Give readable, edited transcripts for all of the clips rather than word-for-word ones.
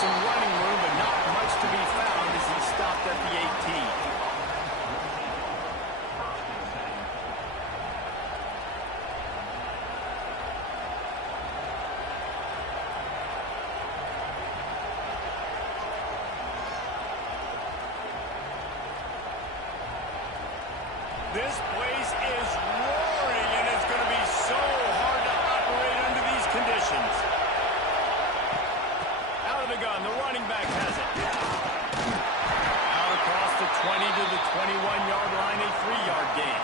some running room, but not much to be found as he stopped at the 18. This place is roaring, and it's going to be so hard to operate under these conditions. Out of the gun, the running back has it. Out across the 20 to the 21-yard line, a 3-yard gain.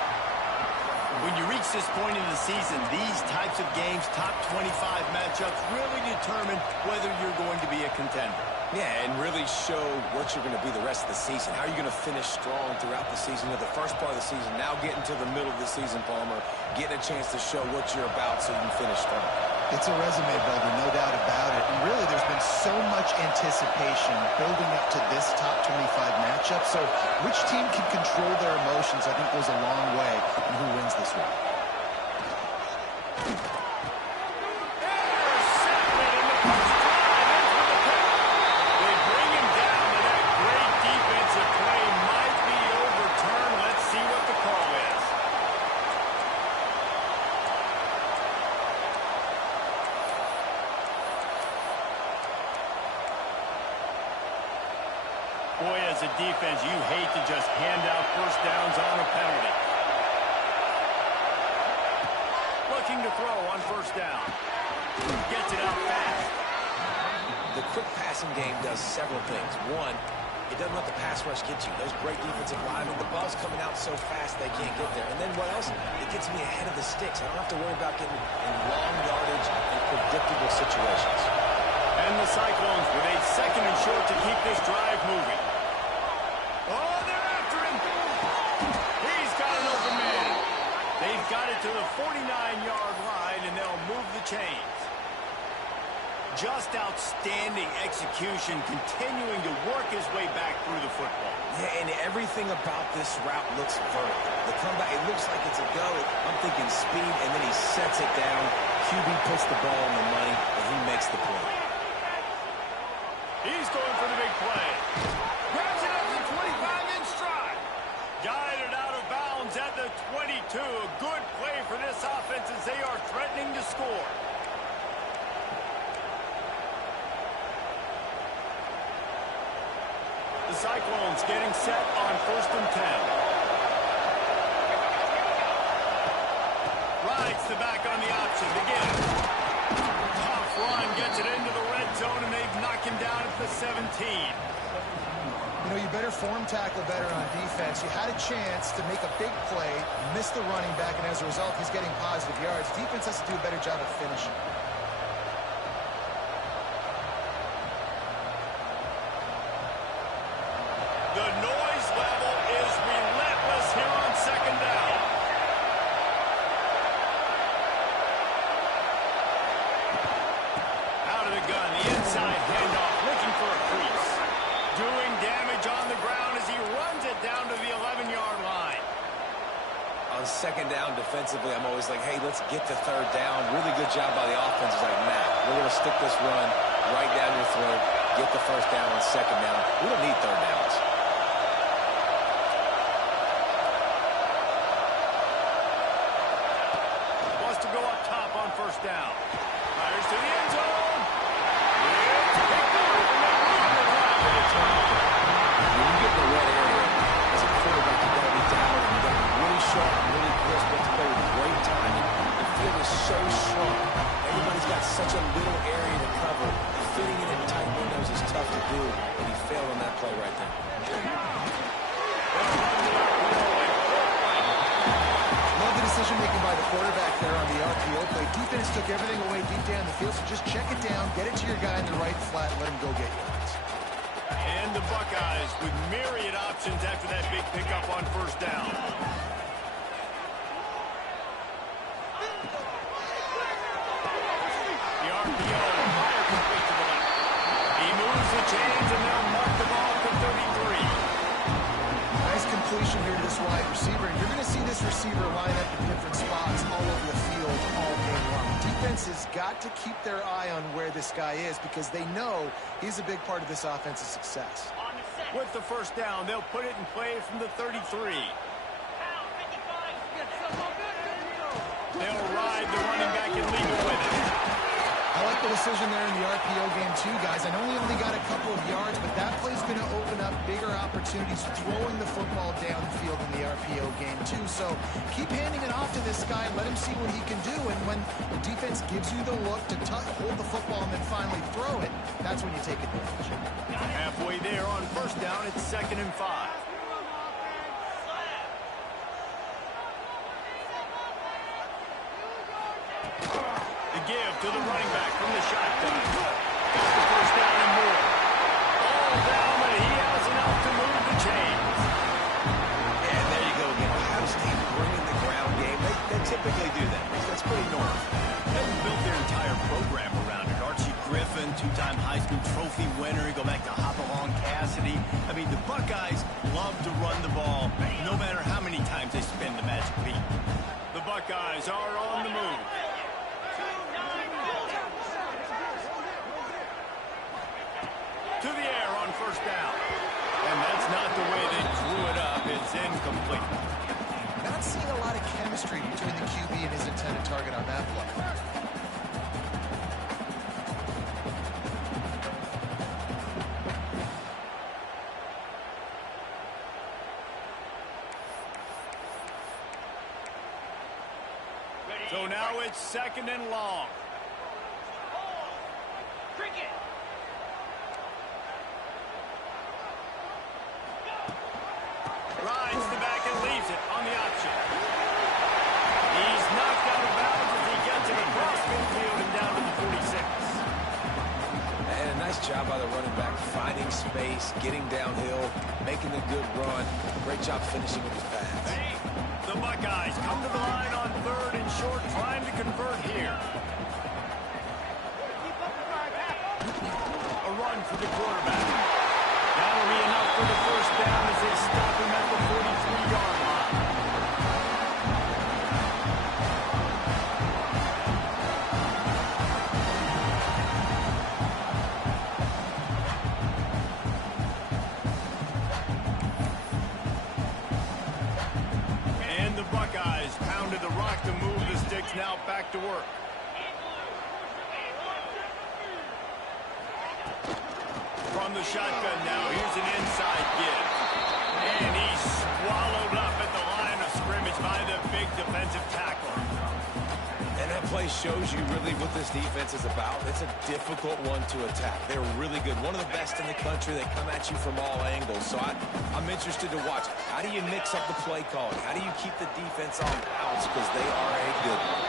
When you reach this point in the season, these types of games, top 25 matchups, really determine whether you're going to be a contender. Yeah, and really show what you're going to be the rest of the season. How are you going to finish strong throughout the season, or the first part of the season, now getting to the middle of the season, Palmer, getting a chance to show what you're about so you can finish strong. It's a resume builder, no doubt about it. And really, there's been so much anticipation building up to this top 25 matchup. So which team can control their emotions, I think, goes a long way in who wins this one. Boy, as a defense, you hate to just hand out first downs on a penalty. Looking to throw on first down. Gets it out fast. The quick passing game does several things. One, it doesn't let the pass rush get you. Those great defensive linemen, the ball's coming out so fast they can't get there. And then what else? It gets me ahead of the sticks. I don't have to worry about getting in long yardage and predictable situations. And the Cyclones with a second and short to keep this drive moving. Oh, they're after him. He's got an open man. They've got it to the 49-yard line, and they'll move the chains. Just outstanding execution, continuing to work his way back through the football. Yeah, and everything about this route looks vertical. The comeback, it looks like it's a go. I'm thinking speed, and then he sets it down. QB puts the ball on the money, and he makes the play. He's going for the big play. Grabs it up to 25 in stride. Guided out of bounds at the 22. A good play for this offense as they are threatening to score. The Cyclones getting set on 1st and 10. Rides the back on the option. Again. Tough run. Gets it into the red zone, and they've knocked him down at the 17. You know, you better form tackle better on defense. You had a chance to make a big play, missed the running back, and as a result, he's getting positive yards. Defense has to do a better job of finishing. The noise level is relentless here on 2nd down. Out of the gun, the inside handoff, looking for a crease. Doing damage on the ground as he runs it down to the 11-yard line. On 2nd down defensively, I'm always like, hey, let's get to 3rd down. Really good job by the offense. It's like, nah, we're going to stick this run right down your throat, get the 1st down on 2nd down. We don't need 3rd downs. Wants to go up top on 1st down. Fires to the end zone. It's picked up, and they run the drive to the turnover. When you get in the red area, as a quarterback, you got to be down and you got to be really sharp and really crisp. You have to play with great timing. The field is so shrunk. Everybody's got such a little area to cover. Fitting it in tight windows is tough to do, and he failed on that play right there. Love the decision-making by the quarterback there on the RPO play. Defense took everything away deep down the field, so just check it down, get it to your guy in the right flat, let him go get yards. And the Buckeyes with myriad options after that big pickup on 1st down. The RPO, fire complete to the left. He moves the chains, and they'll mark the ball at the 33. Nice completion here to this wide receiver, and you're going to see this receiver line up in different spots all over the field all game long. Defense defense has got to keep their eye on where this guy is because they know he's a big part of this offense's success. With the first down, they'll put it in play from the 33. They'll ride the running back and leave it with it. I like the decision there in the RPO game too, guys. I know he only got a couple of yards, but that play's going to open up bigger opportunities throwing the football downfield in the RPO game too. So keep handing it off to this guy. Let him see what he can do. And when the defense gives you the look to hold the football and then finally throw it, that's when you take advantage. Halfway there on first down, it's 2nd and 5. Give to the running back from the shotgun. Got the first down and more. All down, but he has enough to move the chains. And there you go again. Ohio State bringing the ground game. They typically do that. That's pretty normal. They've built their entire program around it. Archie Griffin, two-time Heisman Trophy winner. You go back to Hopalong Cassidy. I mean, the Buckeyes love to run the ball, no matter how many times they spin the magic beat. The Buckeyes are on the move. To the air on first down. And that's not the way they drew it up. It's incomplete. Not seeing a lot of chemistry between the QB and his intended target on that play. So now it's 2nd and long. Rides the back and leaves it on the option. He's knocked out of bounds as he gets it across midfield and down to the 46. And a nice job by the running back, finding space, getting downhill, making a good run. Great job finishing with his pass. The Buckeyes come to the line on 3rd and short, trying to convert here. A run for the quarterback. That'll be enough for the first down as they stop him at the 43-yard line. And the Buckeyes pounded the rock to move the sticks, now back to work. From the shotgun now, here's an inside give. And he's swallowed up at the line of scrimmage by the big defensive tackle. And that play shows you really what this defense is about. It's a difficult one to attack. They're really good. One of the best in the country. They come at you from all angles. So I'm interested to watch. How do you mix up the play calling? How do you keep the defense on balance? Because they are a good one.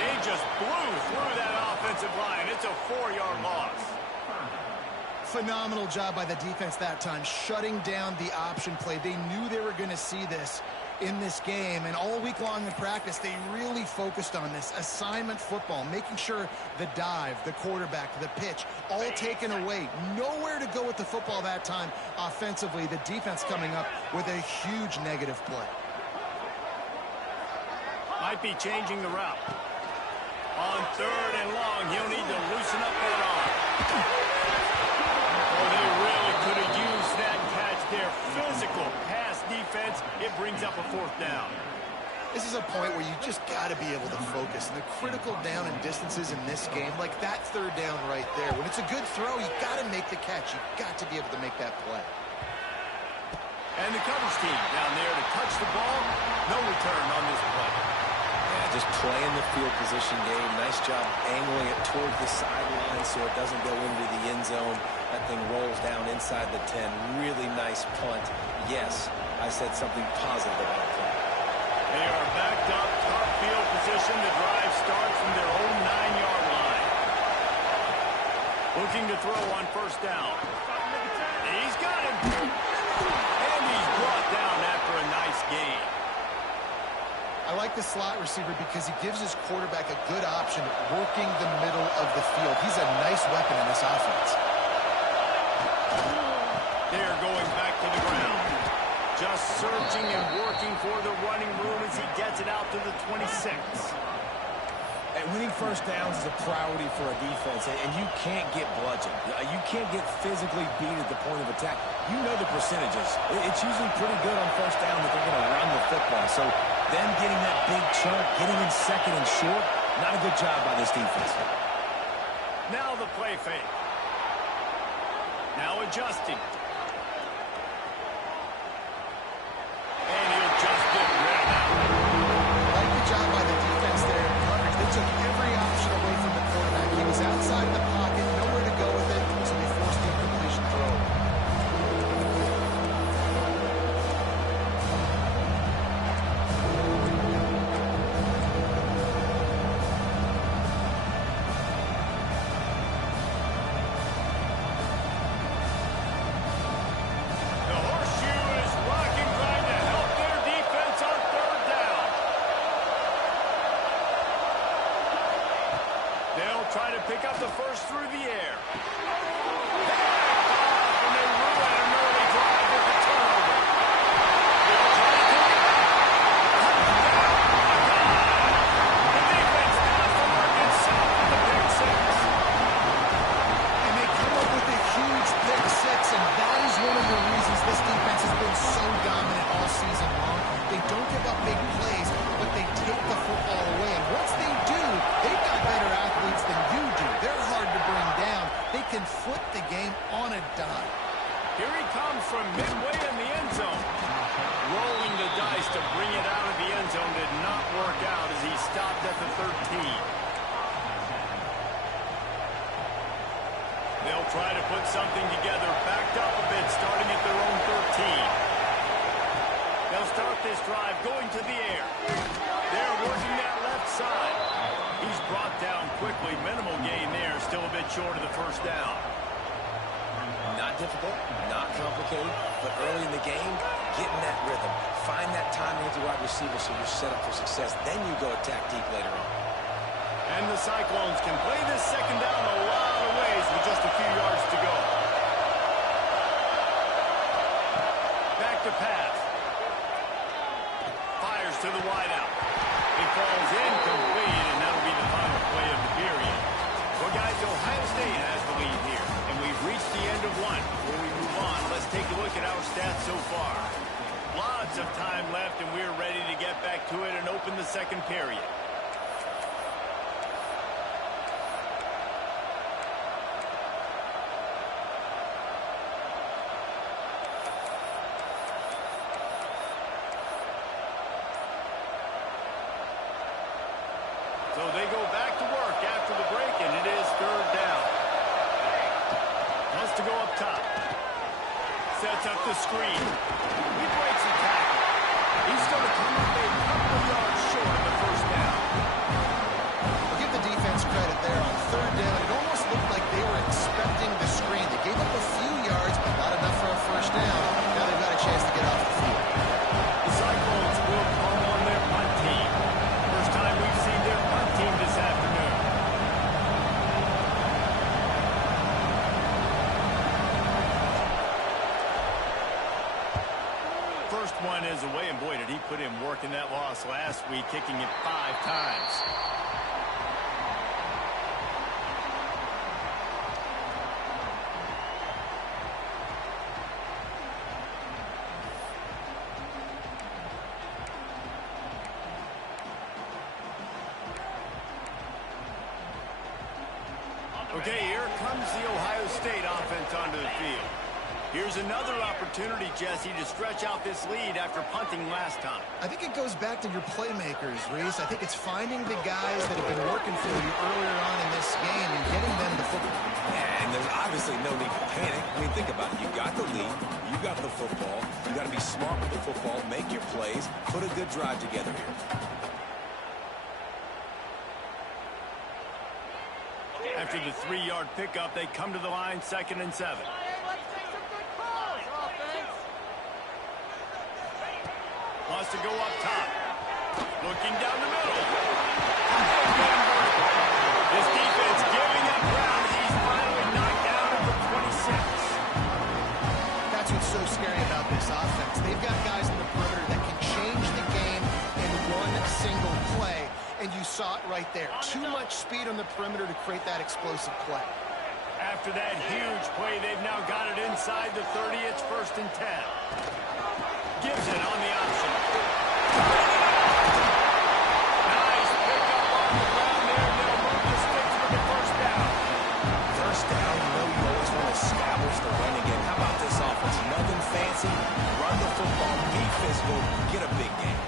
They just blew through that offensive line. It's a 4-yard loss. Phenomenal job by the defense that time, shutting down the option play. They knew they were going to see this in this game, and all week long in practice, they really focused on this assignment football, making sure the dive, the quarterback, the pitch, all taken away. Nowhere to go with the football that time offensively. The defense coming up with a huge negative play. Might be changing the route. On 3rd and long, he'll need to loosen up that arm. They really could have used that catch there. Physical pass defense. It brings up a 4th down. This is a point where you just got to be able to focus. And the critical down and distances in this game, like that 3rd down right there. When it's a good throw, you got to make the catch. You've got to be able to make that play. And the coverage team down there to touch the ball. No return on this play. Yeah, just playing the field position game. Nice job angling it toward the sideline so it doesn't go into the end zone. That thing rolls down inside the 10. Really nice punt. Yes, I said something positive about that. They are backed up, top field position. The drive starts from their own 9-yard line. Looking to throw on first down. He's got him. And he's brought down after a nice gain. I like the slot receiver because he gives his quarterback a good option working the middle of the field. He's a nice weapon in this offense. They're going back to the ground. Just searching and working for the running room as he gets it out to the 26. And winning first downs is a priority for a defense, and you can't get bludgeoned. You can't get physically beat at the point of attack. You know the percentages. It's usually pretty good on first down that they're going to run the football. So them getting that big chunk, getting in second and short, not a good job by this defense. Now the play fake. Now adjusting. And he'll just get rid of that one. Like the job by the defense there in coverage. They took every option away from the quarterback. He was outside the pocket, nowhere to go with it, so they forced the incompletion throw. The horseshoe is rocking, trying to help their defense on third down. They'll try to pick up the first through the air. And they ruin an early drive with the turnover. They'll try to take it back. The defense does the work itself with the pick six. And they come up with a huge pick six, and that is one of the reasons this defense has been so dominant all season long. They don't give up big plays, but they take the football away. And once they do, they've got better athletes than you do. They're hard to bring down. They can flip the game on a dime. Here he comes from midway in the end zone. Rolling the dice to bring it out of the end zone did not work out as he stopped at the 13. They'll try to put something together, backed up a bit, starting at their own 13. They'll start this drive going to the air. They're working that left side. He's brought down quickly. Minimal gain there, still a bit short of the first down. Not difficult, not complicated, but early in the game, get in that rhythm. Find that timing with your wide receiver so you're set up for success. Then you go attack deep later on. And the Cyclones can play this second down a lot of ways with just a few yards to go. Back to pass. Fires to the wideout. It falls incomplete, and that'll be the final play of the period. Well, guys, Ohio State has the lead here, and we've reached the end of one. Before we move on, let's take a look at our stats so far. Lots of time left, and we're ready to get back to it and open the second period. So they go back to work after the break, and it is third down. Wants to go up top. Sets up the screen. He breaks a tackle. He's going to come up a couple of yards short of the first down. I'll give the defense credit there on third down. It almost looked like they were expecting the screen. They gave up a few yards, but not enough for a first down. Now they've got a chance to get off the field. The Cyclones will call on their punt team. First time we've seen their punt team this afternoon. First one is away, and boy, did he put in work in that loss last week, kicking it 5 times. Okay, here comes the Ohio State offense onto the field. Here's another opportunity, Jesse, to stretch out this lead after punting last time. I think it goes back to your playmakers, Reese. I think it's finding the guys that have been working for you earlier on in this game and getting them the football. Yeah, and there's obviously no need for panic. I mean, think about it. You got the lead. You got the football. You got to be smart with the football, make your plays, put a good drive together here. After the 3-yard pickup, they come to the line, 2nd and 7. Wants to go up top. Looking down the middle. This defense giving up ground as he's finally knocked down at the 26. That's what's so scary about this offense. They've got guys in the perimeter that can change the game in one single play. and you saw it right there. Too much speed on the perimeter to create that explosive play. After that huge play, they've now got it inside the 30. It's 1st and 10. Gibson on the option. Nice pickup on the ground there. They'll move the sticks for the 1st down. 1st down, you know you always want to establish the running game. How about this offense? Nothing fancy. Run the football, be physical, get a big game.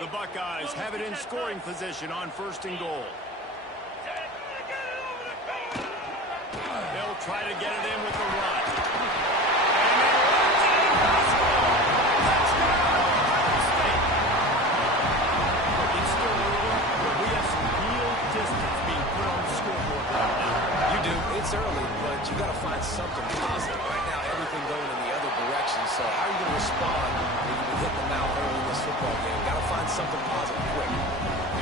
The Buckeyes have it in scoring position on 1st and goal. They'll try to get it in with the run. It's still early, but we have some real distance being put on the scoreboard right now. You do. It's early, but you got to find something positive. Right now, everything going in the other direction. So how are you going to respond when you hit the mouth early in this football game? Got to find something positive quick.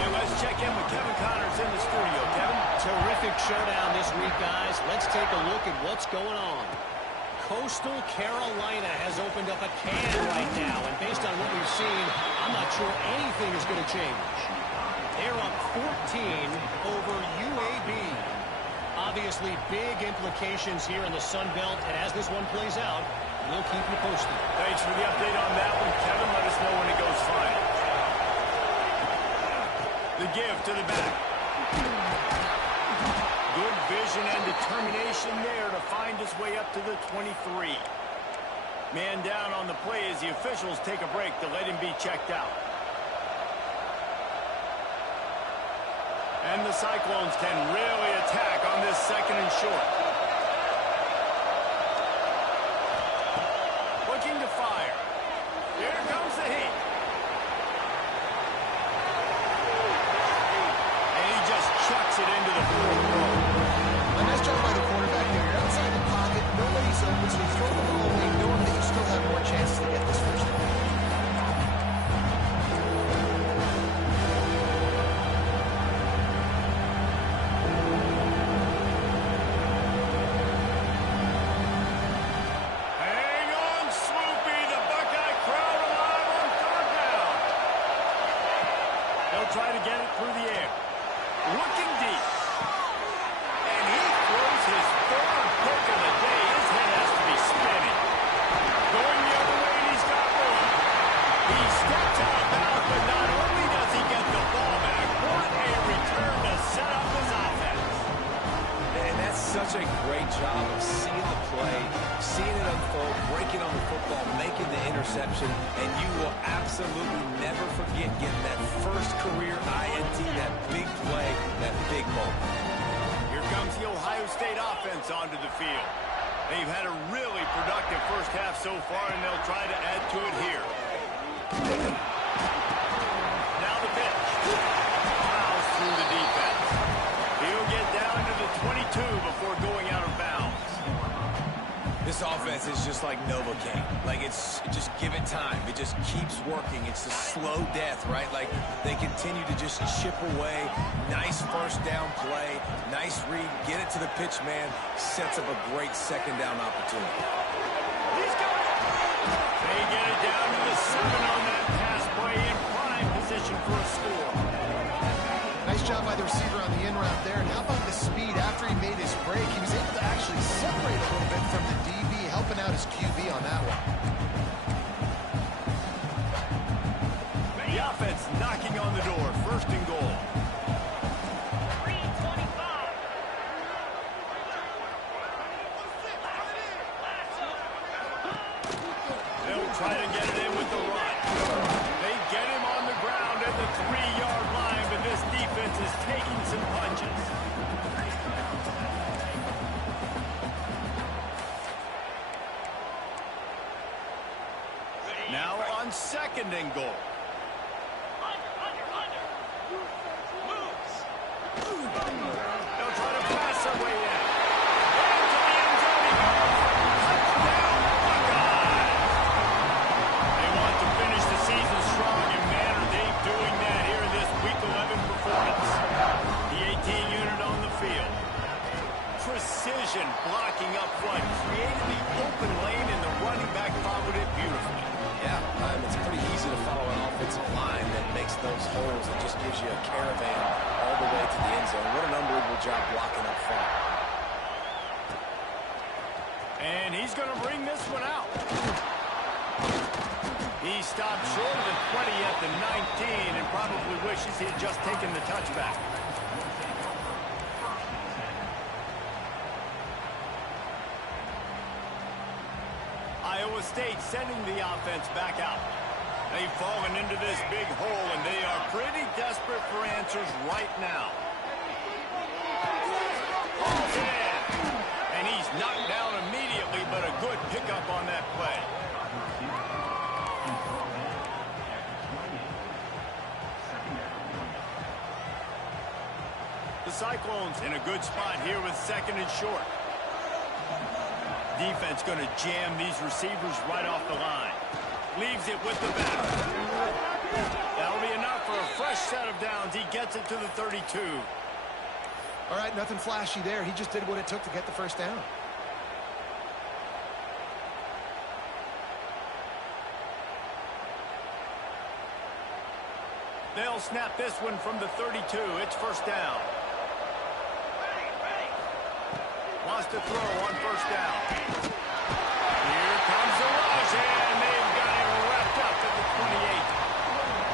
And let's check in with Kevin Connors in the studio. Kevin? Terrific showdown this week, guys. Let's take a look at what's going on. Coastal Carolina has opened up a can right now, and based on what we've seen, I'm not sure anything is going to change. They're up 14 over UAB. Obviously, big implications here in the Sun Belt, and as this one plays out, we'll keep you posted. Thanks for the update on that one, Kevin. Let us know when it goes final. The give to the back. Good vision and determination there to find his way up to the 23. Man down on the play as the officials take a break to let him be checked out. And the Cyclones can really attack on this 2nd and short. Looking to fire. Here comes the heat. And he just chucks it into the 4th row. A nice job by the quarterback there. You're outside the pocket. Nobody's open, so you throw the ball away knowing that you still have more chances to get this 1st down. Hang on, Swoopy. The Buckeye crowd alive on 3rd down. They'll try to get it through the air. Looking deep. And he throws his 3rd pick of the day. His head has to be spinning. Going the other way, and he's got room. He steps out of bounds, but not only does he get the ball back, what a return to set up his offense. And that's such a great job of seeing the play, seeing it unfold, breaking on the football, making the interception, and you will absolutely never forget getting that 1st career INT, that big play, that big moment. Here comes the Ohio State offense onto the field. They've had a really productive 1st half so far, and they'll try to add to it here. Now the pitch. Fouls through the defense. He'll get down to the 22 before going out of bounds. This offense is just like Novocaine. Like, just give it time. It just keeps working. It's a slow death, right? Like, they continue to just chip away. Nice 1st down play. Nice read. Get it to the pitch man. Sets up a great 2nd down opportunity. He's got it. They get it down to the 7 on that pass play in prime position for a score. Nice job by the receiver on the in route there. And how about the speed after he made his break? He was able to actually separate a little bit from the DB, helping out his QB on that one. The offense knocking on the door. 1st and goal. 3:25. They'll try to get it in with the run. They get him on the ground at the 3-yard line, but this defense is taking some punches. Now on 2nd and goal. They'll try to pass their way in. Into the end zone he goes. Touchdown, Buckeyes. They want to finish the season strong, and man, are they doing that here in this Week 11 performance. The 18 unit on the field. those holes and just gives you a caravan all the way to the end zone. What an unbelievable job blocking up front. And he's going to bring this one out. He stopped short of the 20 at the 19 and probably wishes he had just taken the touchback. Iowa State sending the offense back out. They've fallen into this big hole, and they are pretty desperate for answers right now. Pulls it in. And he's knocked down immediately, but a good pickup on that play. The Cyclones in a good spot here with 2nd and short. Defense going to jam these receivers right off the line. Leaves it with the back. That'll be enough for a fresh set of downs. He gets it to the 32. All right, nothing flashy there. He just did what it took to get the first down. They'll snap this one from the 32. It's first down. Wants to throw on first down. Here comes the rush, and they've got it wrapped up at the 28.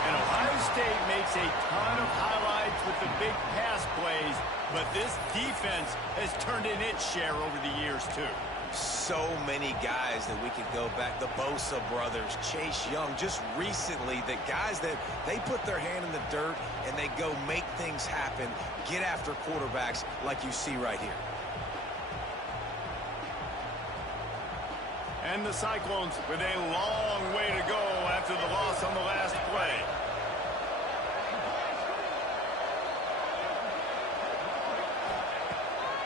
And Ohio State makes a ton of highlights with the big pass plays, but this defense has turned in its share over the years, too. So many guys that we could go back. The Bosa brothers, Chase Young, just recently, the guys that they put their hand in the dirt and they go make things happen, get after quarterbacks like you see right here. And the Cyclones with a long way to go after the loss on the last play.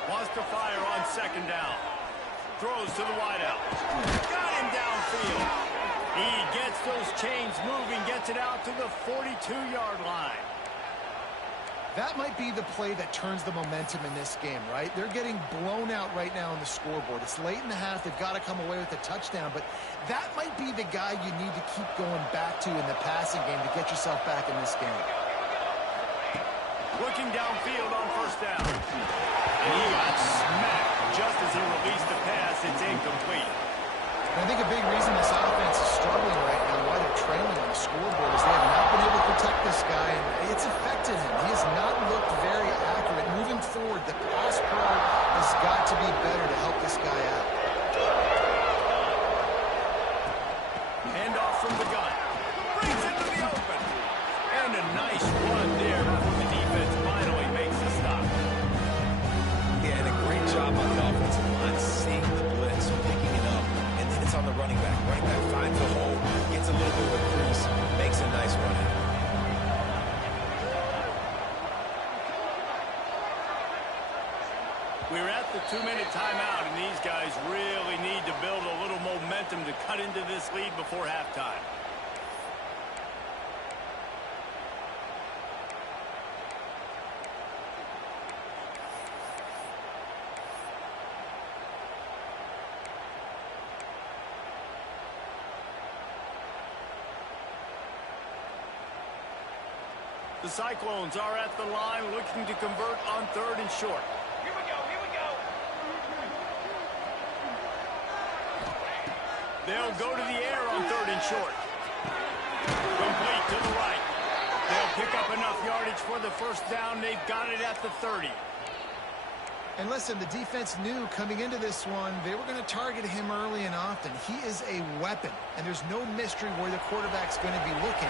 Wants to fire on 2nd down. Throws to the wideout. Got him downfield. He gets those chains moving, gets it out to the 42-yard line. That might be the play that turns the momentum in this game, right? They're getting blown out right now on the scoreboard. It's late in the half. They've got to come away with a touchdown, but that might be the guy you need to keep going back to in the passing game to get yourself back in this game. Looking downfield on first down. And he got smacked just as he released the pass. It's incomplete. And I think a big reason this offense is struggling right now, why they're trailing on the scoreboard, is they have not been able to protect this guy, and it's affected him. He has not looked very accurate. Moving forward, the pass pro has got to be better to help this guy out. Handoff from the gun. Brings it to the open. And a nice run there before the defense finally makes the stop. Yeah, and a great job on the offensive line, seeing the blitz, picking it up, and then it's on the running back. Running back finds the hole, gets a little bit of a crease, makes a nice run in. We're at the 2-minute timeout, and these guys really need to build a little momentum to cut into this lead before halftime. The Cyclones are at the line looking to convert on 3rd and short. Here we go. They'll go to the air on 3rd and short. Complete to the right. They'll pick up enough yardage for the first down. They've got it at the 30. And listen, the defense knew coming into this one, they were going to target him early and often. He is a weapon, and there's no mystery where the quarterback's going to be looking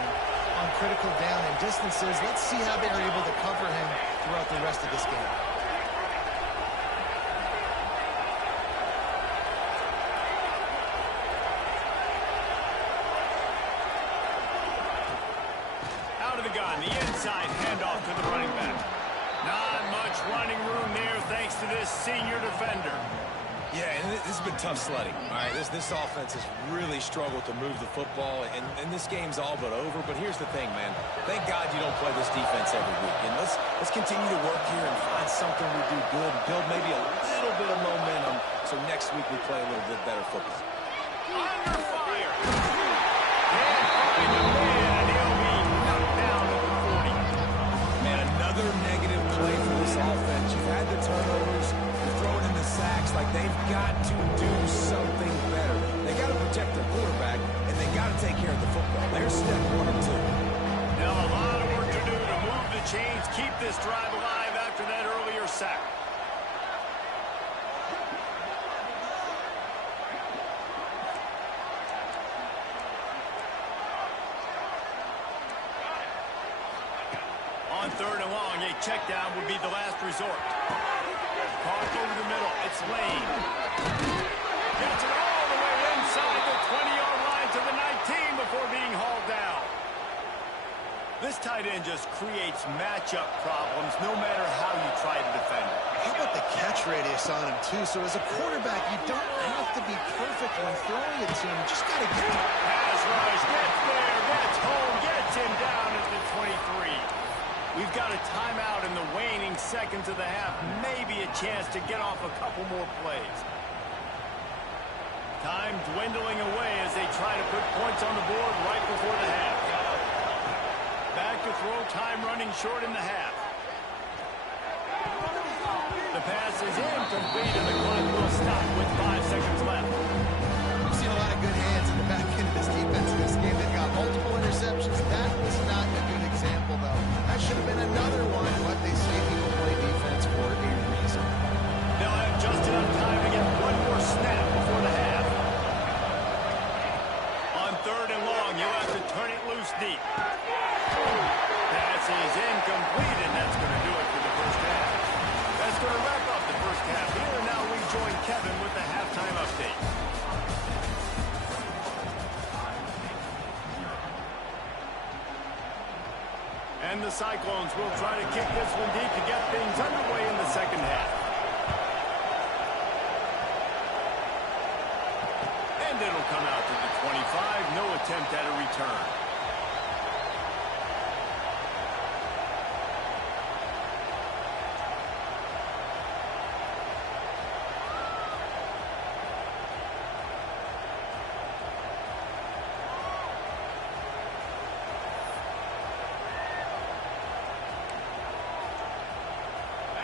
on critical down and distances. Let's see how they're able to cover him throughout the rest of this game. Out of the gun, the inside handoff to the running back. Not much running room there thanks to this senior defender. Yeah, and this has been tough sledding. All right, this offense has really struggled to move the football, and this game's all but over. But here's the thing, man. Thank God you don't play this defense every week. And let's continue to work here and find something we do good and build maybe a little bit of momentum so next week we play a little bit better football. Under fire. Can't find a man, and he'll be knocked down at the offense. You've had the turnovers. You're throwing in the sacks. Like, they've got to do something better. They got to protect their quarterback, and they got to take care of the football. There's step 1 and 2. Now a lot of work to do to move the chains, keep this drive alive after that earlier sack. On 3rd and long, a check down would be the last resort. Caught over the middle. It's Lane. Gets it all the way inside the 20-yard line to the 19 before being hauled down. This tight end just creates matchup problems no matter how you try to defend it. How about the catch radius on him, too? So as a quarterback, you don't have to be perfect when throwing it to him. You just got to get it. Pass rush, gets there, gets home, gets him down at the 23. We've got a timeout in the waning seconds of the half. Maybe a chance to get off a couple more plays. Time dwindling away as they try to put points on the board right before the half. Back to throw, time running short in the half. The pass is incomplete and the clock will stop with 5 seconds left. We've seen a lot of good hands in the back end of this defense in this game. They've got multiple interceptions. That was not a good example, though. That should have been another one, but they say people play defense for a reason. They'll have just enough time to get one more snap before the half. On 3rd and long, you'll have to turn it loose deep. Pass is incomplete, and that's going to do it for the first half. That's going to wrap up the first half. Here and now we join Kevin with the halftime update. And the Cyclones will try to kick this one deep to get things underway in the second half. And it'll come out to the 25. No attempt at a return.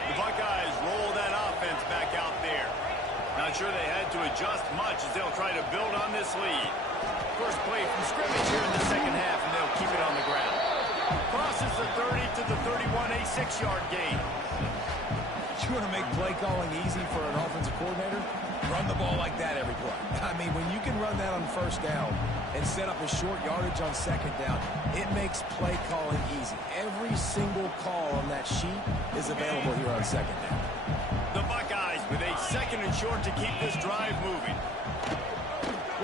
The Buckeyes roll that offense back out there. Not sure they had to adjust much as they'll try to build on this lead. First play from scrimmage here in the second half, and they'll keep it on the ground. Crosses the 30 to the 31, a 6-yard gain. You want to make play calling easy for an offensive coordinator? Run the ball like that every play. I mean, when you can run that on first down and set up a short yardage on second down, it makes play calling easy. Every single call on that sheet is available here on second down. The Buckeyes with a 2nd and short to keep this drive moving.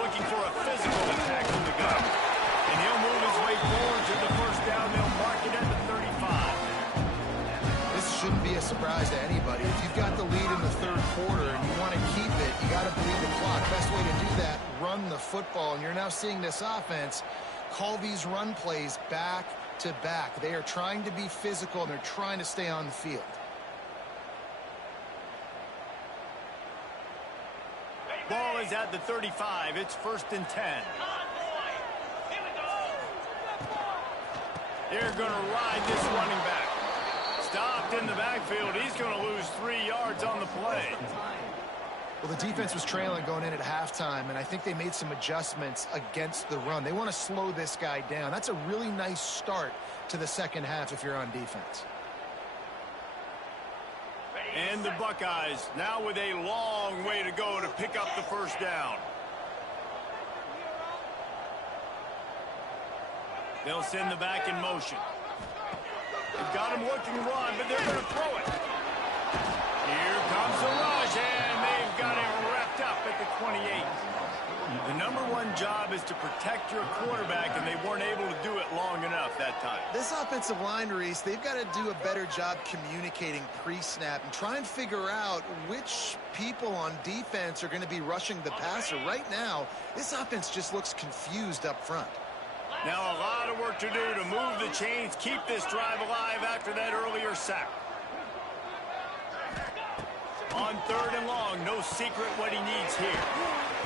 Looking for a physical attack from the gun. And he'll move his way forward to the first down. They'll mark it at the 35. This shouldn't be a surprise to anybody. If you've got the lead in the 3rd quarter and you want to keep it, you got to bleed the clock. Best way to do that, run the football. And you're now seeing this offense call these run plays back to back. They are trying to be physical, and they're trying to stay on the field. Ball is at the 35. It's 1st and 10. They're going to ride this running back. Stopped in the backfield. He's going to lose 3 yards on the play. Well, the defense was trailing going in at halftime, and I think they made some adjustments against the run. They want to slow this guy down. That's a really nice start to the second half if you're on defense. And the Buckeyes now with a long way to go to pick up the first down. They'll send the back in motion. They've got him looking to run, but they're going to throw it. Here comes the rush, and they've got him wrapped up at the 28. The #1 job is to protect your quarterback, and they weren't able to do it long enough that time. This offensive line, Reese, they've got to do a better job communicating pre-snap and try and figure out which people on defense are going to be rushing the passer. Right now, this offense just looks confused up front. Now a lot of work to do to move the chains, keep this drive alive after that earlier sack. On 3rd and long, no secret what he needs here.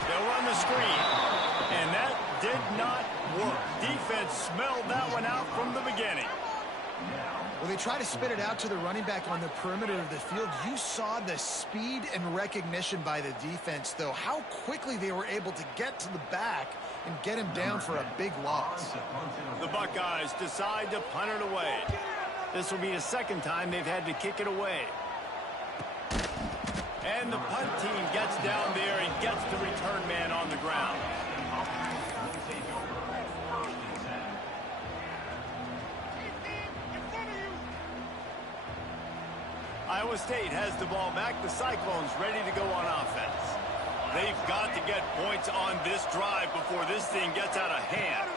They'll run the screen, and that did not work. Defense smelled that one out from the beginning. Well, they try to spit it out to the running back on the perimeter of the field. You saw the speed and recognition by the defense, though. How quickly they were able to get to the back and get him down for a big loss. The Buckeyes decide to punt it away. This will be the second time they've had to kick it away. And the punt team gets down there and gets the return man on the ground. Iowa State has the ball back. The Cyclones ready to go on offense. They've got to get points on this drive before this thing gets out of hand.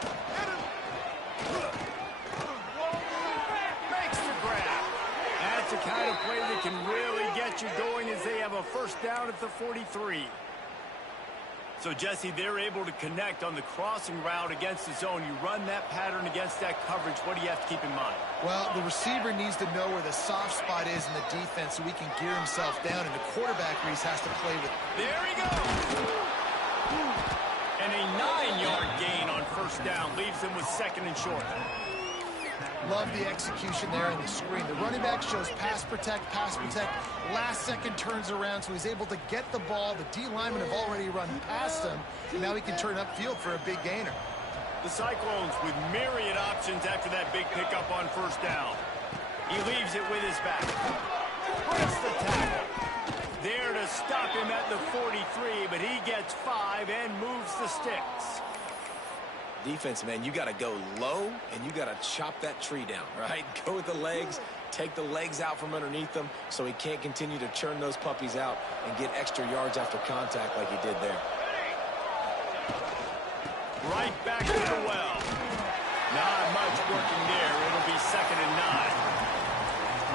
Makes the grab. That's the kind of play that can really get you going as they have a first down at the 43. So, Jesse, they're able to connect on the crossing route against the zone. You run that pattern against that coverage. What do you have to keep in mind? Well, the receiver needs to know where the soft spot is in the defense so he can gear himself down, and the quarterback, Reese, has to play with. There he goes! And a 9-yard gain on first down leaves them with second and short. Love the execution there in the screen. The running back shows pass protect. Last second turns around, so he's able to get the ball. The D linemen have already run past him, and now he can turn upfield for a big gainer. The Cyclones with myriad options after that big pickup on first down. He leaves it with his back. Breaks the tackle. There to stop him at the 43, but he gets 5 and moves the sticks. Defense, man, you got to go low, and you got to chop that tree down, right? Go with the legs, take the legs out from underneath them so he can't continue to churn those puppies out and get extra yards after contact like he did there. Right back to the well. Not much working there. It'll be second and 9.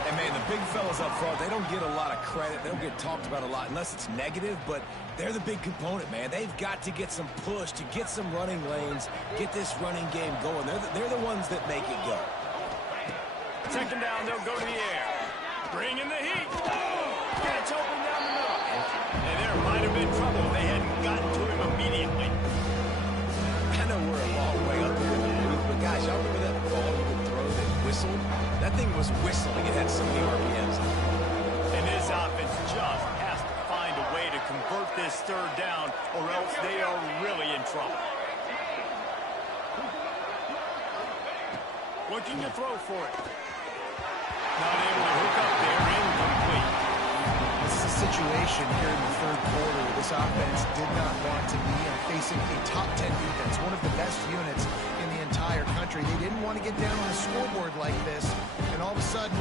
And, man, the big fellas up front, they don't get a lot of credit. They don't get talked about a lot unless it's negative, but they're the big component, man. They've got to get some push, to get some running lanes, get this running game going. They're the ones that make it go. Second down, they'll go to the air. Bring in the heat. Gets open down the middle. And there might have been trouble if they hadn't gotten to him immediately. I know we're a long way up here in the booth, but guys, y'all remember that ball you could throw that whistled? That thing was whistling. It had so many RPMs. And this offense just has to find a way to convert this third down, or else they are really in trouble. Looking to throw for it. Not able to hook up there. Incomplete. This is a situation here in the third quarter where this offense did not want to be in, facing a top 10 defense, one of the best units in the entire country. They didn't want to get down on the scoreboard like this, and all of a sudden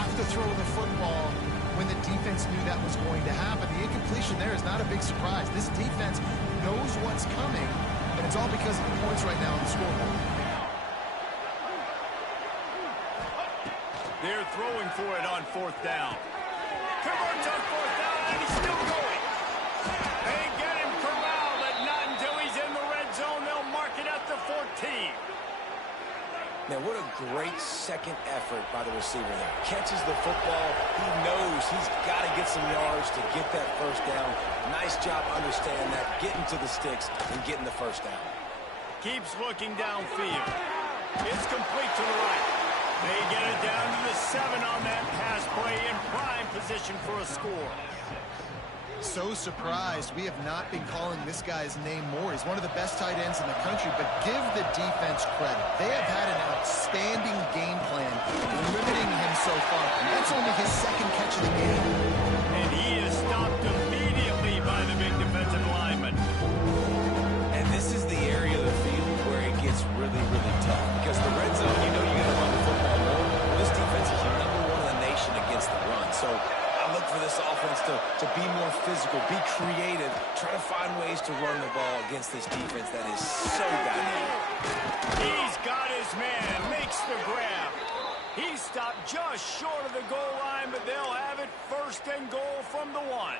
have to throw the football when the defense knew that was going to happen. The incompletion there is not a big surprise. This defense knows what's coming, and it's all because of the points right now on the scoreboard. They're throwing for it on fourth down. Converts on fourth down, and he's still going. They get him corralled, but not until he's in the red zone. They'll mark it at the 14. Now, what a great second effort by the receiver there. Catches the football. He knows he's got to get some yards to get that first down. Nice job understanding that, getting to the sticks and getting the first down. Keeps looking downfield. It's complete to the right. They get it down to the 7 on that pass play, in prime position for a score. So surprised we have not been calling this guy's name more. He's one of the best tight ends in the country, but give the defense credit. They have had an outstanding game plan, limiting him so far. That's only his second catch of the game. And he is stopped immediately by the big defensive lineman. And this is the area of the field where it gets really, really tough. Because the red zone, you know you got to run the football more. Well, this defense is number 1 in the nation against the run. So I look for this offense to be more physical, be creative, try to find ways to run the ball against this defense that is so dynamic. He's got his man, makes the grab. He stopped just short of the goal line, but they'll have it first and goal from the 1.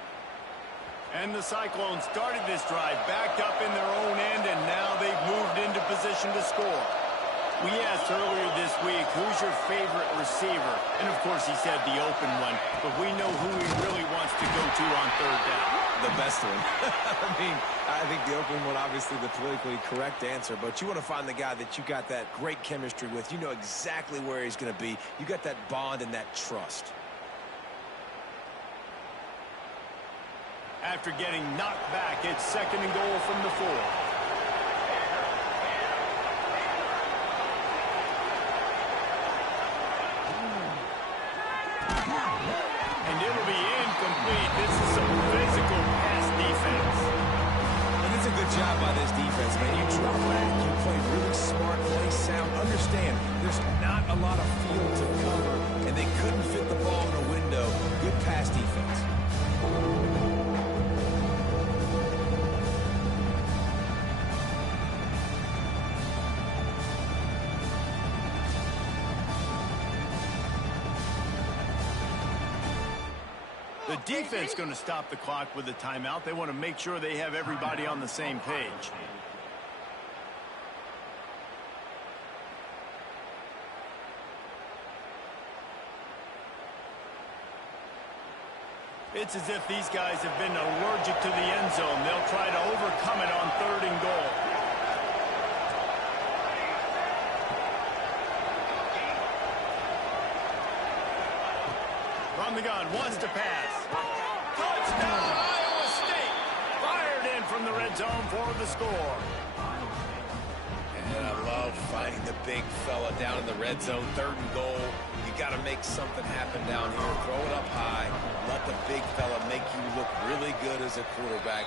And the Cyclones started this drive backed up in their own end, and now they've moved into position to score. We asked earlier this week, who's your favorite receiver? And, of course, he said the open one, but we know who he really wants to go to on third down. the best one. I mean, I think the opening one, obviously the politically correct answer, but you want to find the guy that you got that great chemistry with. You know exactly where he's going to be. You got that bond and that trust. After getting knocked back, it's 2nd and goal from the 4. And it'll be incomplete. This is some physical pass defense. And it's a good job by this defense, man. You drop back, you play really smart, play sound. Understand, there's not a lot of field to cover, and they couldn't fit the ball in a window. Good pass defense. The defense going to stop the clock with a timeout. They want to make sure they have everybody on the same page. It's as if these guys have been allergic to the end zone. They'll try to overcome it on 3rd and goal. From the gun, wants to pass. Touchdown, Iowa State! Fired in from the red zone for the score. And I love finding the big fella down in the red zone, 3rd and goal. You got to make something happen down here. Throw it up high. Let the big fella make you look really good as a quarterback.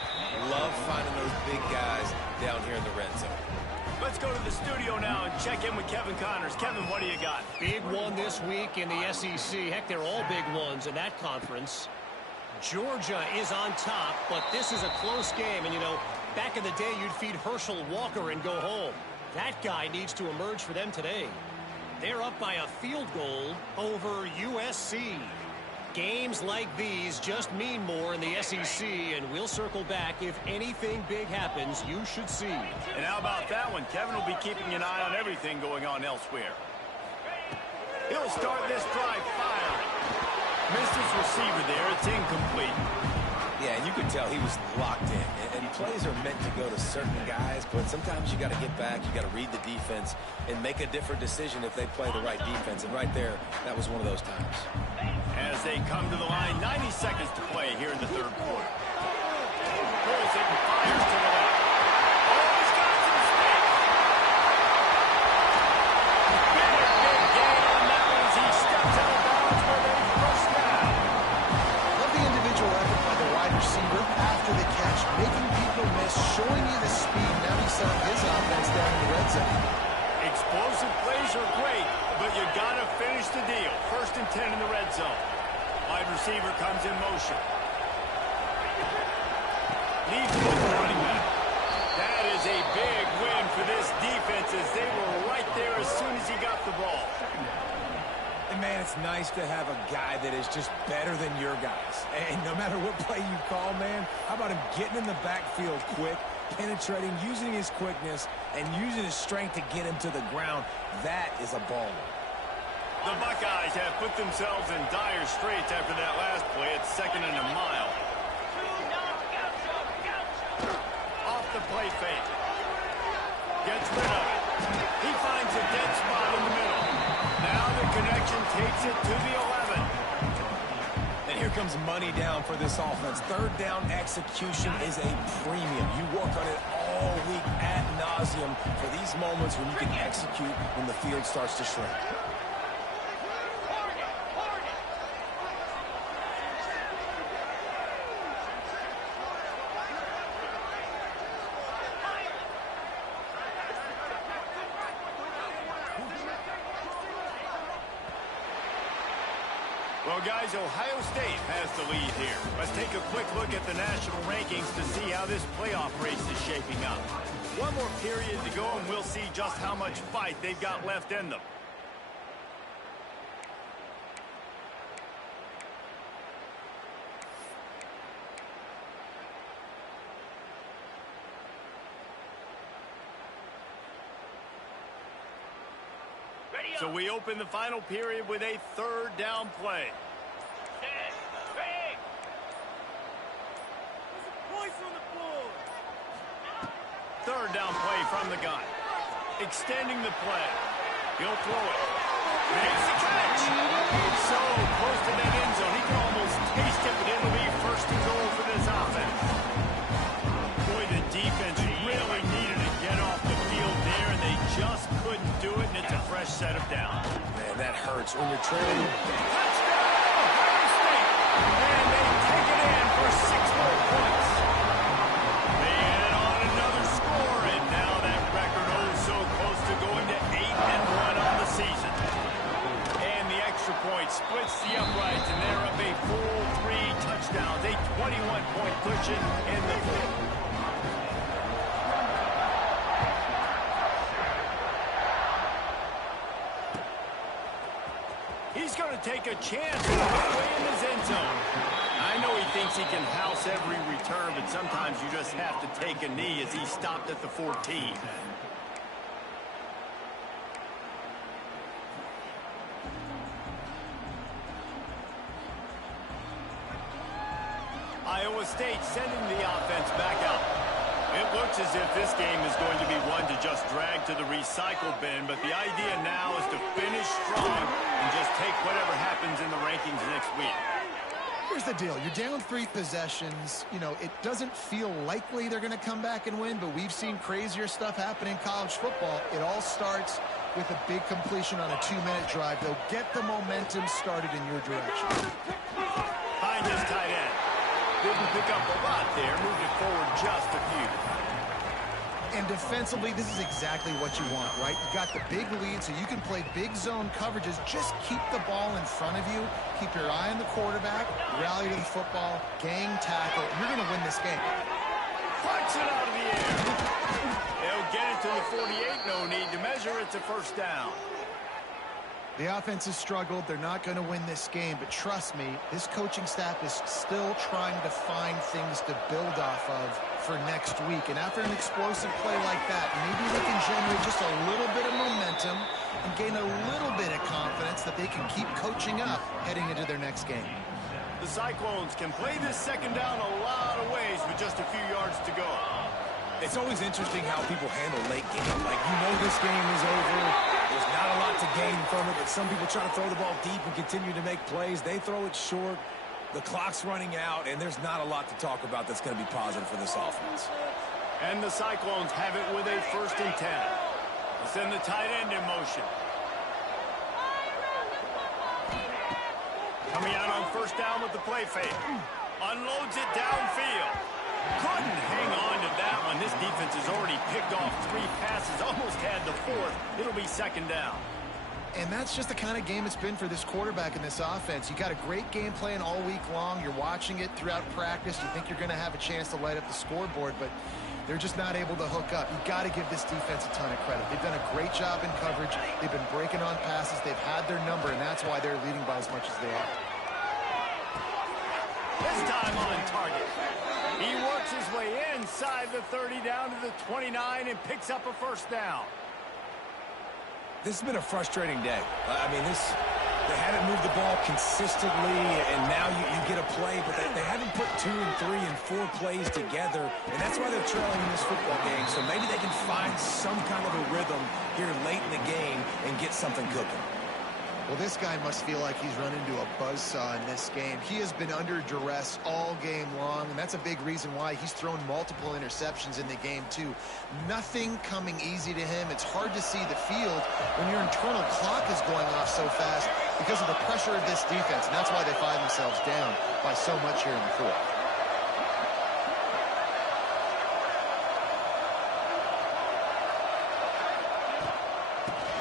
Love finding those big guys down here in the red zone. Let's go to the studio now and check in with Kevin Connors. Kevin, what do you got? Big one this week in the SEC. Heck, they're all big ones in that conference. Georgia is on top, but this is a close game. And, you know, back in the day, you'd feed Herschel Walker and go home. That guy needs to emerge for them today. They're up by a field goal over USC. Games like these just mean more in the SEC, and we'll circle back. If anything big happens, you should see. And how about that one? Kevin will be keeping an eye on everything going on elsewhere. He'll start this drive firing. Missed his receiver there. It's incomplete. Yeah, and you could tell he was locked in. And plays are meant to go to certain guys, but sometimes you got to get back, you got to read the defense, and make a different decision if they play the right defense. And right there, that was one of those times. As they come to the line, 90 seconds to play here in the 3rd quarter. Pulls it and fires to the left. Oh, he's got some space. Big gain on that one as he steps out of bounds for a first down. Love the individual effort by the wide receiver after the catch, making people miss, showing you the speed. Now he set up his offense down in the red zone. Explosive plays are great, but you got to finish the deal. 1st and 10 in the red zone. Wide receiver comes in motion. Leads with the running back. That is a big win for this defense as they were right there as soon as he got the ball. And, man, it's nice to have a guy that is just better than your guys. And no matter what play you call, man, how about him getting in the backfield quick, penetrating, using his quickness, and using his strength to get him to the ground. That is a baller. The Buckeyes have put themselves in dire straits after that last play. It's 2nd and a mile. Off the play fake. Gets rid of it. He finds a dead spot in the middle. Now the connection takes it to the 11. And here comes money down for this offense. 3rd down execution is a premium. You work on it all week ad nauseum for these moments when you can execute when the field starts to shrink. Well, guys, Ohio State has the lead here. Let's take a quick look at the national rankings to see how this playoff race is shaping up. One more period to go, and we'll see just how much fight they've got left in them. So we open the final period with a 3rd down play. Third down play from the gun. Extending the play. He'll throw it. Makes the catch. So close to that end zone. He can almost taste it, but it'll be first and goal for this offense. Boy, the defense really needed to get off the field there, and they just couldn't do it, and it's a fresh set of downs. Man, that hurts when you're trailing. Touchdown! Ohio State! And they take it in for 6 more points. They add on another score, and now that record so close to going to 8-1 on the season. And the extra point splits the uprights, and they're up a full 3 touchdowns, a 21-point cushion in the fourth. He's going to take a chance halfway in his end zone. I know he thinks he can house every return, but sometimes you just have to take a knee as he stopped at the 14. Iowa State sending the offense back out. It looks as if this game is going to be one to just drag to the recycle bin, but the idea now is to finish strong and just take whatever happens in the rankings next week. Here's the deal. You're down 3 possessions. You know, it doesn't feel likely they're going to come back and win, but we've seen crazier stuff happen in college football. It all starts with a big completion on a 2-minute drive. They'll get the momentum started in your direction. Find his tight end. Didn't pick up a lot there. Moved it forward just a few. And defensively, this is exactly what you want, right? You got the big lead, so you can play big zone coverages. Just keep the ball in front of you. Keep your eye on the quarterback. Rally to the football. Gang tackle. You're going to win this game. Punch it out of the air. They'll get it to the 48. No need to measure. It's a first down. The offense has struggled. They're not going to win this game, but trust me, this coaching staff is still trying to find things to build off of for next week. And after an explosive play like that, maybe they can generate just a little bit of momentum and gain a little bit of confidence that they can keep coaching up heading into their next game. The Cyclones can play this second down a lot of ways with just a few yards to go. It's always interesting how people handle late game. Like, you know this game is over. There's not a lot to gain from it, but some people try to throw the ball deep and continue to make plays. They throw it short. The clock's running out, and there's not a lot to talk about that's going to be positive for this offense. And the Cyclones have it with a 1st and 10. They send the tight end in motion. Coming out on 1st down with the play fake. Unloads it downfield. Couldn't hang on to that one. This defense has already picked off 3 passes, almost had the 4th. It'll be 2nd down. And that's just the kind of game it's been for this quarterback in this offense. You got a great game plan all week long. You're watching it throughout practice. You think you're going to have a chance to light up the scoreboard, but they're just not able to hook up. You got to give this defense a ton of credit. They've done a great job in coverage. They've been breaking on passes. They've had their number, and that's why they're leading by as much as they are. This time on target. He works his way inside the 30 down to the 29 and picks up a 1st down. This has been a frustrating day. I mean, they haven't moved the ball consistently, and now you get a play, but they haven't put 2 and 3 and 4 plays together, and that's why they're trailing in this football game. So maybe they can find some kind of a rhythm here late in the game and get something cooking. Well, this guy must feel like he's run into a buzzsaw in this game. He has been under duress all game long, and that's a big reason why he's thrown multiple interceptions in the game, too. Nothing coming easy to him. It's hard to see the field when your internal clock is going off so fast because of the pressure of this defense, and that's why they find themselves down by so much here in the 4th.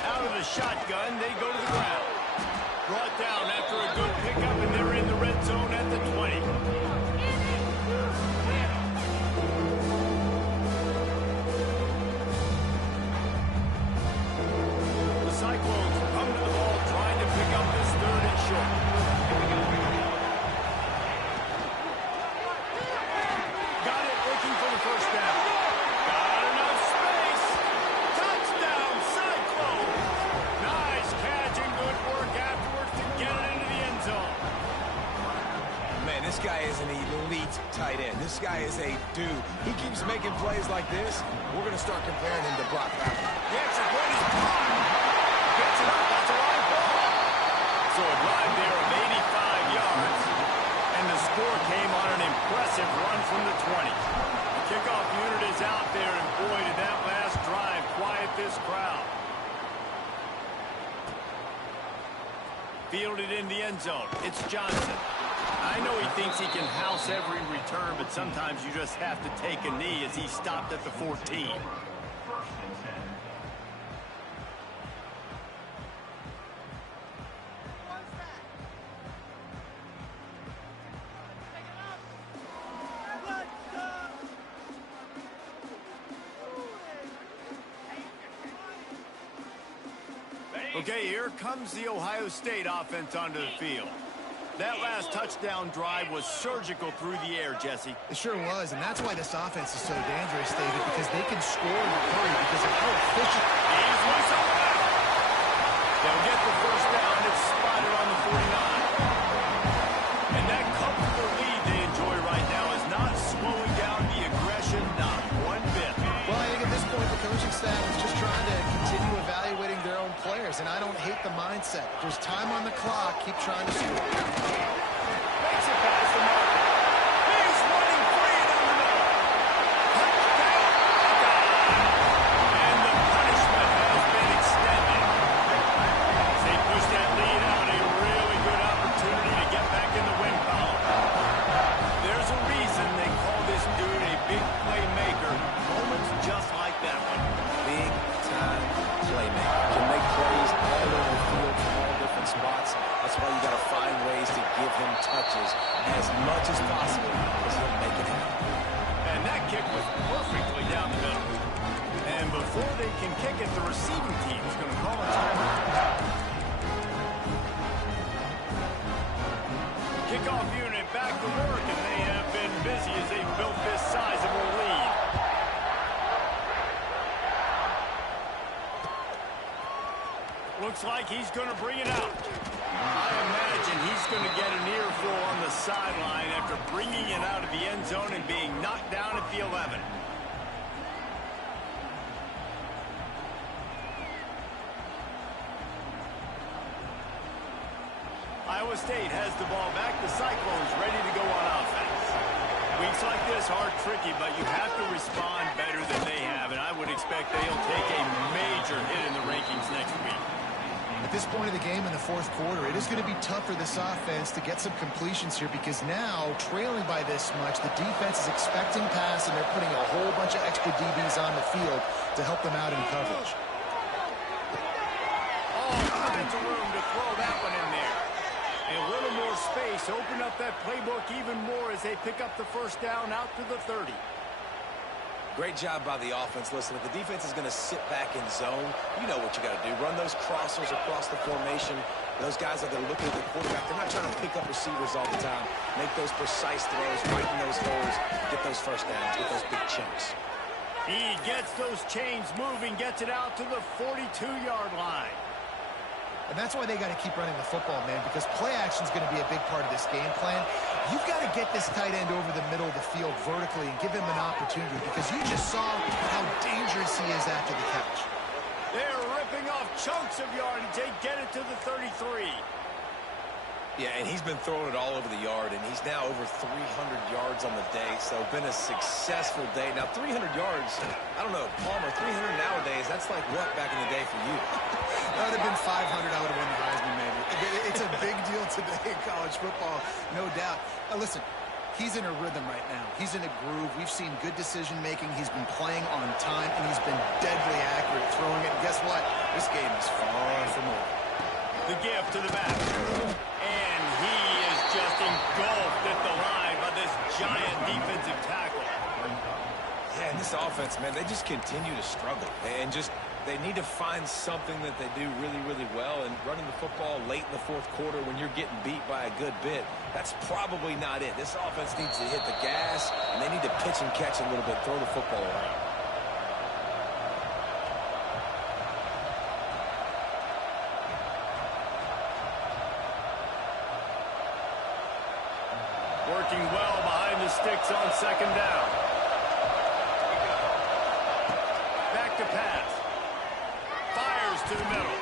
Out of the shotgun, they go to the ground. Brought down after a good pickup, and they're in the red zone at the 20. The Cyclones come to the ball, trying to pick up this 3rd and short. Got it, looking for the 1st down. Got enough space. Touchdown, Cyclones. Nice catch and good work afterwards to get it into elite tight end. This guy is a dude. He keeps making plays like this. We're going to start comparing him to Brock Purdy. The extra point is blocked. Gets it up. That's a line ball. So a drive there of 85 yards. And the score came on an impressive run from the 20. The kickoff unit is out there, and boy, did that last drive quiet this crowd. Fielded in the end zone. It's Johnson. I know he thinks he can house every return, but sometimes you just have to take a knee as he stopped at the 14. Okay, here comes the Ohio State offense onto the field. That last touchdown drive was surgical through the air, Jesse. It sure was, and that's why this offense is so dangerous, David, because they can score in a hurry because of how efficient. He's loose on the left. They'll get the first down. It's spotted on the 49. And that comfortable lead they enjoy right now is not slowing down the aggression, not one bit. Well, I think at this point the coaching staff is just trying to continue evaluating their own players, and I don't hate the mindset. There's time on the clock. Keep trying to score. Makes it past the mark. He's running free down the middle. Touchdown. And the punishment has been extended. As they push that lead out, a really good opportunity to get back in the win column. There's a reason they call this dude a big playmaker. Moments just like that one. Big time playmaker. Can make plays all over the field from all different spots. That's why you got to find ways to give him touches as much as possible as he'll make it happen. And that kick was perfectly down the middle. And before they can kick it, the receiving team is going to call a timeout. Kickoff unit back to work, and they have been busy as they built this sizable lead. Looks like he's going to bring it out. I imagine he's going to get an earful on the sideline after bringing it out of the end zone and being knocked down at the 11. Iowa State has the ball back. The Cyclones ready to go on offense. Weeks like this are tricky, but you have to respond better than they have, and I would expect they'll take a major hit in the rankings next week. At this point of the game in the fourth quarter, it is going to be tough for this offense to get some completions here because now, trailing by this much, the defense is expecting pass, and they're putting a whole bunch of extra DBs on the field to help them out in coverage. All kinds of room to throw that one in there. A little more space, open up that playbook even more as they pick up the first down out to the 30. Great job by the offense. Listen, if the defense is going to sit back in zone, you know what you got to do. Run those crossers across the formation. Those guys that are looking at the quarterback, they're not trying to pick up receivers all the time. Make those precise throws, right in those holes, get those first downs, get those big chunks. He gets those chains moving, gets it out to the 42-yard line. And that's why they got to keep running the football, man, because play action is going to be a big part of this game plan. You've got to get this tight end over the middle of the field vertically and give him an opportunity because you just saw how dangerous he is after the catch. They're ripping off chunks of yardage. They get it to the 33. Yeah, and he's been throwing it all over the yard, and he's now over 300 yards on the day, so been a successful day. Now, 300 yards, I don't know, Palmer, 300 nowadays, that's like what back in the day for you? That would have been 500. I would have won the Heisman, maybe. It's a big deal today in college football, no doubt. Listen, he's in a rhythm right now. He's in a groove. We've seen good decision-making. He's been playing on time, and he's been deadly accurate throwing it. And guess what? This game is far from over. The give to the back. And he is just engulfed at the line by this giant defensive tackle. Yeah, and this offense, man, they just continue to struggle. And just, they need to find something that they do really, really well. And running the football late in the fourth quarter when you're getting beat by a good bit, that's probably not it. This offense needs to hit the gas, and they need to pitch and catch a little bit, throw the football around. Working well behind sticks on second down. Back to pass. Fires to the middle.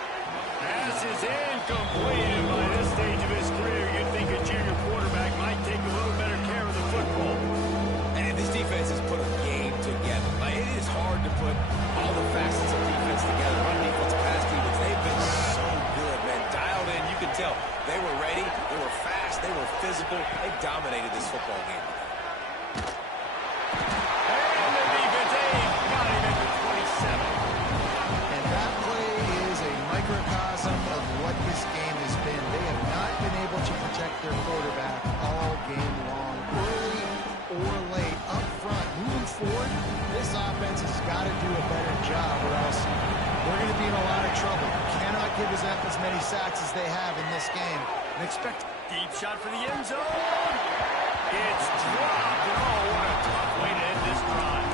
Pass is incomplete. And by this stage of his career, you'd think a junior quarterback might take a little better care of the football. And this defense has put a game together. Like, it is hard to put all the facets of defense together. Run defense, pass defense, they've been so good, man. Dialed in, you can tell. They were ready, they were fast, they were physical. They dominated this football game. And the defense got him at the 27. And that play is a microcosm of what this game has been. They have not been able to protect their quarterback all game long, early or late, up front. Moving forward, this offense has got to do a better job, or else we're going to be in a lot of trouble. Cannot give us up as many sacks as they have in this game and expect. Deep shot for the end zone. It's dropped. And oh, what a tough way to end this drive.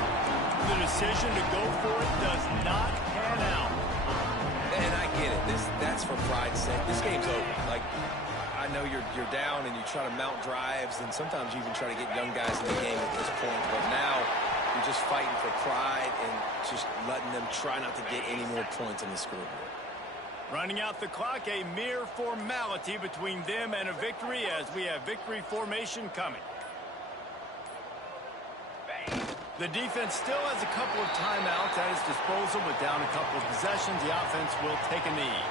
The decision to go for it does not pan out. And I get it. That's for pride's sake. This game's over. Like, I know you're down and you try to mount drives, and sometimes you even try to get young guys in the game at this point. But now you're just fighting for pride and just letting them try not to get any more points on the scoreboard. Running out the clock, a mere formality between them and a victory as we have victory formation coming. The defense still has a couple of timeouts at its disposal, but down a couple of possessions, the offense will take a knee.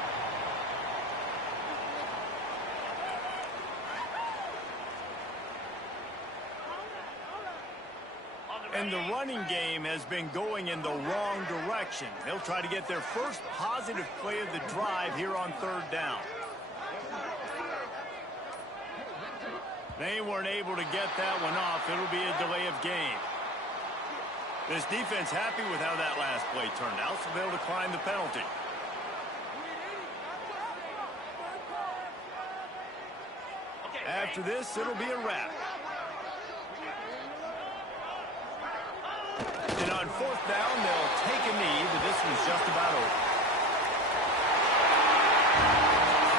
And the running game has been going in the wrong direction. They'll try to get their first positive play of the drive here on third down. They weren't able to get that one off. It'll be a delay of game. This defense happy with how that last play turned out, so they'll decline the penalty. After this, it'll be a wrap. And on fourth down, they'll take a knee, but this one's just about over.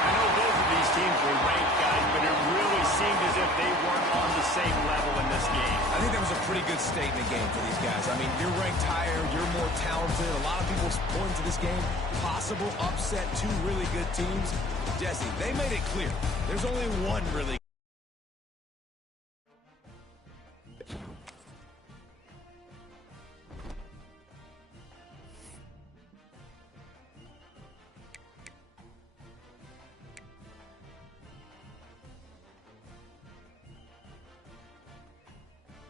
I know both of these teams were ranked, guys, but it really seemed as if they weren't on the same level in this game. I think that was a pretty good statement game for these guys. I mean, you're ranked higher, you're more talented. A lot of people point to this game. Possible upset, two really good teams. Jesse, they made it clear. There's only one really